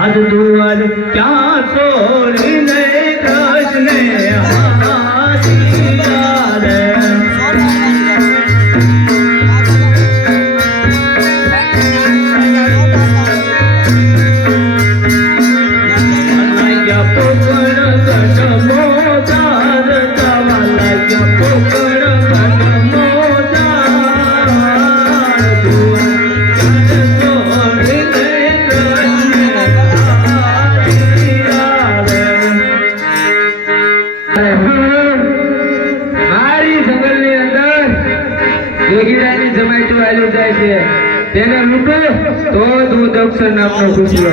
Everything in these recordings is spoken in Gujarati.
આજ દુઆર ક્યાં છોડીને કૃષ્ણ તેને લૂટો તો તું દક્ષર નામનો ખુશીઓ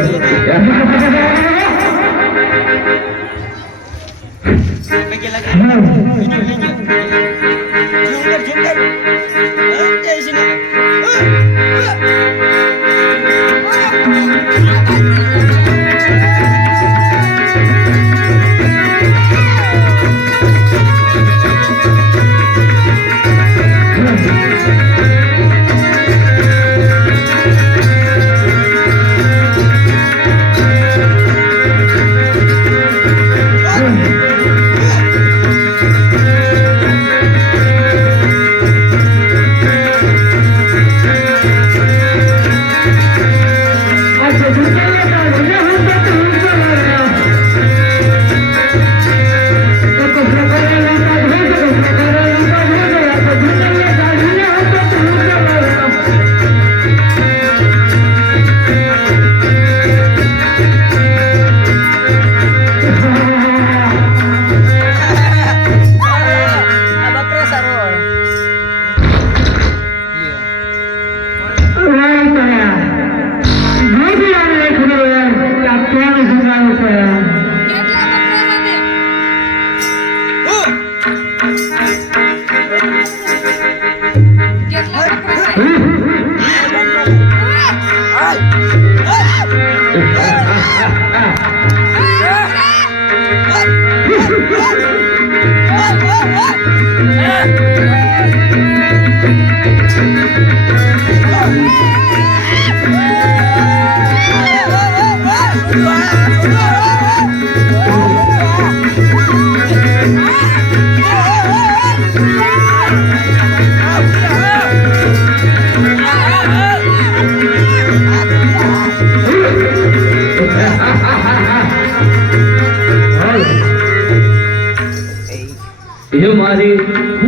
हमारी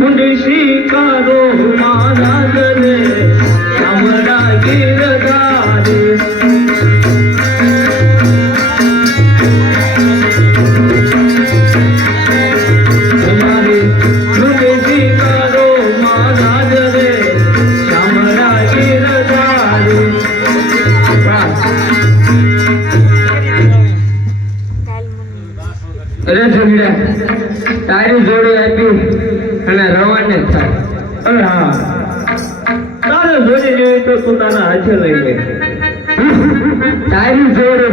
मुंशी कारो महाराज ने हमारा गिरधारी हमारी मुंशी कारो महाराज ने हमारा गिरधारी अरे सुनिया તારી જોડે આપી અને રવાને થાય. અરે હા, તારે જોડે જોઈ તો તું તારા હાથે લઈ લે. તારી જોડે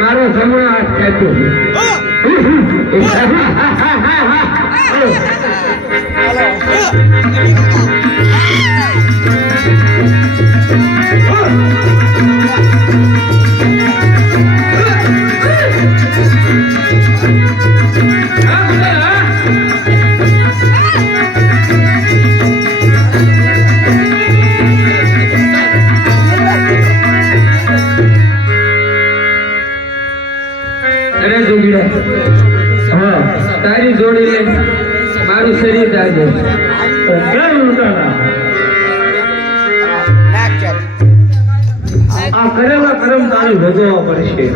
મારો જમણો હાથ ખેંચો. તારી જોડી લે મારું શરીર દાજે. આ કરેલા કર્મ તારે ભોગવવા પડશે.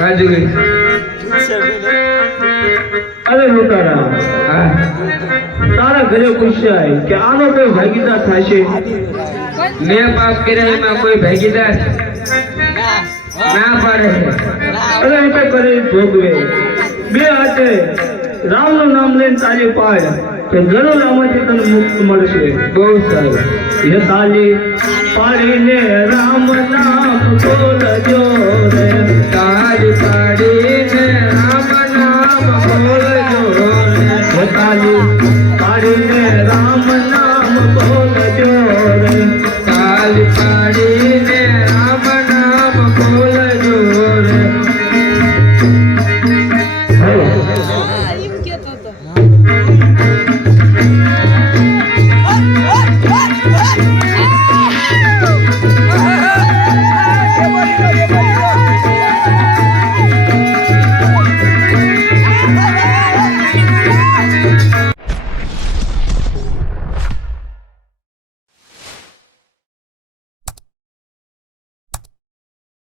રાજુગી અરે લૂંટારા, તારા ઘરે પૂછાય કે આનો કોઈ ભાગીદાર થશે? મેં પાપ કર્યા એમાં કોઈ ભાગીદાર ના પાડે. અરે એ તો કરે ભોગવે. બે હાથે રામનું નામ લઈને તારી પાડ કે જરૂર આમાંથી તને મુક્ત મળશે. બહુ સારું. એ તાલી પાડીને રામ નામ બોલજો.